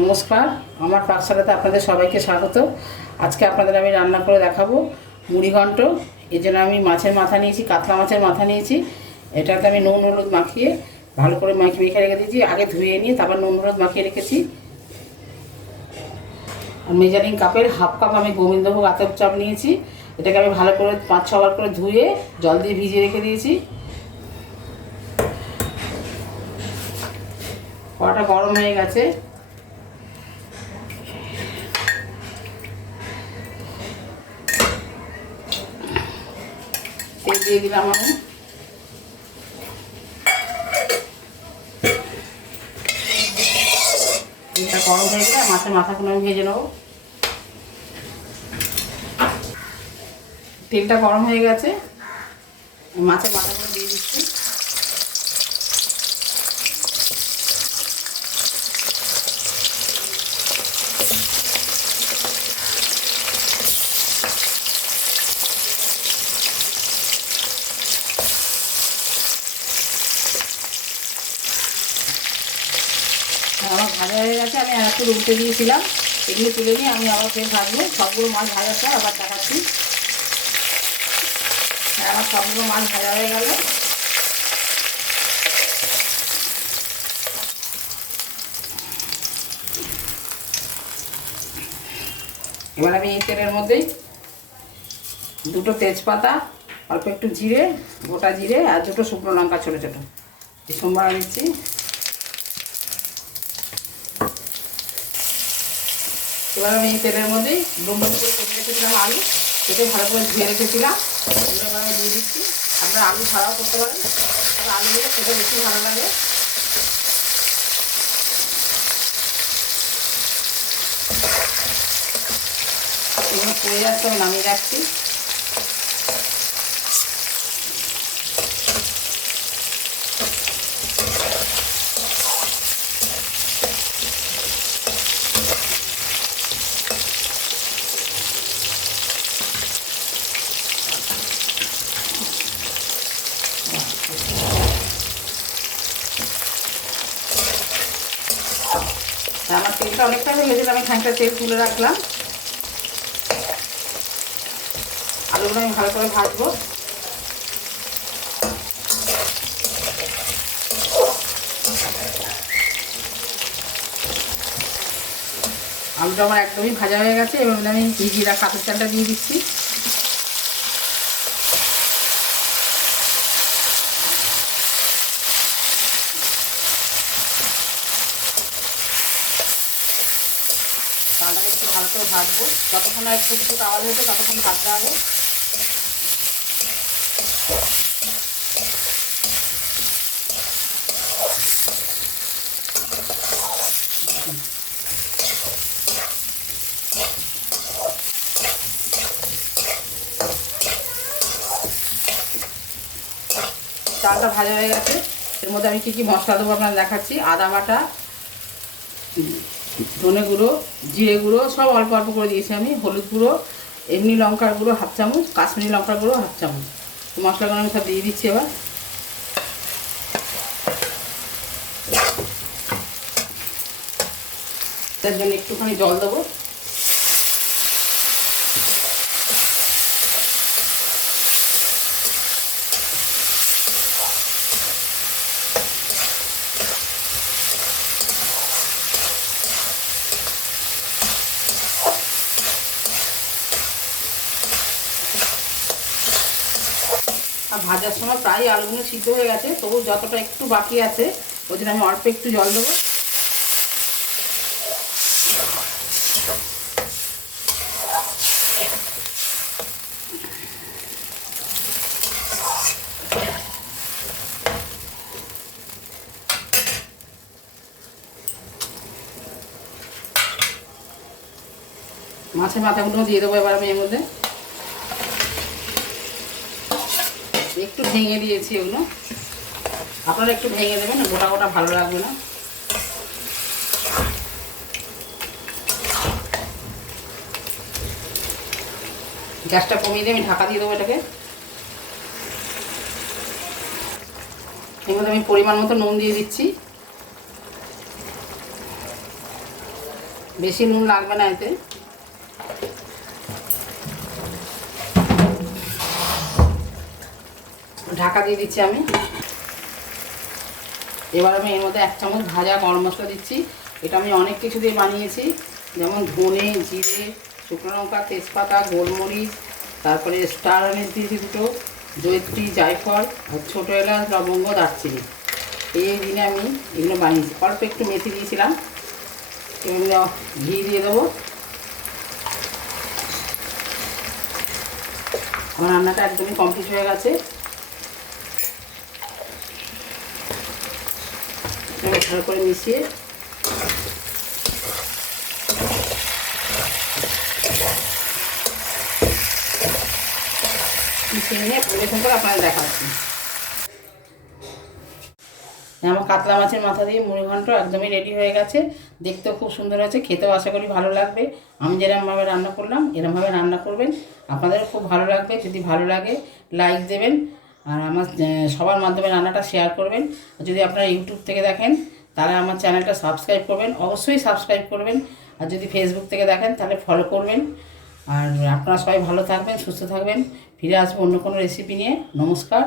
নমস্কার, আমার পাকশালাতে আপনাদের সবাইকে স্বাগত। আজকে আপনাদের আমি রান্না করে দেখাবো মুড়িঘণ্ট। এর জন্য আমি মাছের মাথা নিয়েছি, কাতলা মাছের মাথা নিয়েছি। এটাতে আমি নুন হলুদ মাখিয়ে ভালো করে মেখে রেখে দিয়েছি। আগে ধুয়ে নিয়ে তারপর নুন হলুদ মাখিয়ে রেখেছি। আর মেজারিং কাপের হাফ কাপ আমি গোবিন্দভোগ আতপ চাপ নিয়েছি। এটাকে আমি ভালো করে 5-6 বার করে ধুয়ে জল দিয়ে ভিজিয়ে রেখে দিয়েছি। কড়াটা গরম হয়ে গেছে। তেল দিয়ে দিলাম আমি। তেলটা গরম হয়ে গেলে মাছের মাথাগুলো আমি ভেজে নেবো। তেলটা গরম হয়ে গেছে, মাছের মাথাগুলো দিয়ে দিচ্ছি। আমার ভাজা হয়ে গেছে, আমি আর একটু উল্টে দিয়েছিলাম। এগুলো তুলে নিয়ে আমি আবার ফের ভাজবো। সবগুলো মাছ ভাজার পর আবার দেখাচ্ছি। আমার সবগুলো মাছ ভাজা হয়ে গেল। এবার আমি এই তেলের মধ্যেই 2টো তেজপাতা, অল্প একটু জিরে, গোটা জিরে আর 2টো শুকনো লঙ্কা ছোটো ছোটো এই সোমবার দিচ্ছি। এবার আমি এই তেলের মধ্যেই ডুমডুম করে কেটে রেখেছিলাম আলু, কেটে ভালো করে ধুয়ে রেখেছিলাম। এবার আমি দিয়ে দিচ্ছি। আপনারা আলু ছাড়াও করতে পারেন, তবে আলুগুলো খেতে বেশি ভালো লাগে। এগুলো পড়ে যাচ্ছে, আমি নামিয়ে রাখছি। আমার তেলটা অনেকটা হয়ে গেছিল, আমি খানিকটা তেল তুলে রাখলাম। আলুগুলো আমি ভালো করে ভাজবো। আলুটা আমার একদমই ভাজা হয়ে গেছে। এবার আমি ভিজিয়ে রাখা কাঁচা চালটা দিয়ে দিচ্ছি। চালটাকে একটু ভালো করে ভাজবো। যতক্ষণ না একটু একটু আওয়াজ হচ্ছে ততক্ষণ ভাজতে হবে। চালটা ভাজা হয়ে গেছে। এর মধ্যে আমি কী কী মশলা দেবো আপনারা দেখাচ্ছি। আদা বাটা, ধনে গুঁড়ো, জিরে গুঁড়ো সব অল্প অল্প করে দিয়েছি আমি। হলুদ গুঁড়ো, এমনি লঙ্কার গুঁড়ো হাফ চামচ, কাশ্মীরি লঙ্কার গুঁড়ো হাফ চামচ। মশলাগুলো আমি সব দিয়ে দিচ্ছি। এবার তার জন্য একটুখানি জল দেবো। আর ভাজার সময় প্রায় আলুগুলো সিদ্ধ হয়ে গেছে, তবু যতটা একটু বাকি আছে ওই জন্য আমি অল্প একটু জল দেবো। মাছের মাথাগুলো দিয়ে দেবো এবার আমি এর মধ্যে। একটু ভেঙে দিয়েছি ওগুলো, আপনারা একটু ভেঙে দেবেন, গোটা গোটা ভালো লাগবে না। গ্যাসটা কমিয়ে দিয়ে আমি ঢাকা দিয়ে দেবো এটাকে। এর মধ্যে আমি পরিমাণ মতো নুন দিয়ে দিচ্ছি। বেশি নুন লাগবে না এতে। ঢাকা দিয়ে দিচ্ছি আমি। এবার আমি এর মধ্যে 1 চামচ ভাজা গরম মশলা দিচ্ছি। এটা আমি অনেক কিছু দিয়ে বানিয়েছি, যেমন ধনে, জিরে, শুকনো লঙ্কা, তেজপাতা, গোলমরিচ, তারপরে স্টার আনিস দিয়েছি 2টো, জয়িত্রী, জায়ফল আর ছোটো এলাচ, লবঙ্গ, দারচিনি। এই দিনে আমি এগুলো বানিয়েছি। অল্প একটু মেথি দিয়েছিলাম। এবার ঘি দিয়ে দেবো। আমার রান্নাটা একদমই কমপ্লিট হয়ে গেছে। ভালো করে মিশিয়ে নিয়ে পরিবেশন করে আপনাদের দেখাচ্ছি। আমার কাতলা মাছের মাথা দিয়ে মুড়ি ঘন্ট একদমই রেডি হয়ে গেছে। দেখতেও খুব সুন্দর হয়েছে, খেতেও আশা করি ভালো লাগবে। আমি যেরকমভাবে রান্না করলাম এরকমভাবে রান্না করবেন, আপনাদেরও খুব ভালো লাগবে। যদি ভালো লাগে লাইক দেবেন, আর আমার সবার মাধ্যমে রান্নাটা শেয়ার করবেন। যদি আপনারা ইউটিউব থেকে দেখেন তাহলে আমার চ্যানেলটা সাবস্ক্রাইব করবেন, অবশ্যই সাবস্ক্রাইব করবেন। আর যদি ফেসবুক থেকে দেখেন তাহলে ফলো করবেন। আর আপনারা সবাই ভালো থাকবেন, সুস্থ থাকবেন। ফিরে আসবো অন্য কোনো রেসিপি নিয়ে। নমস্কার।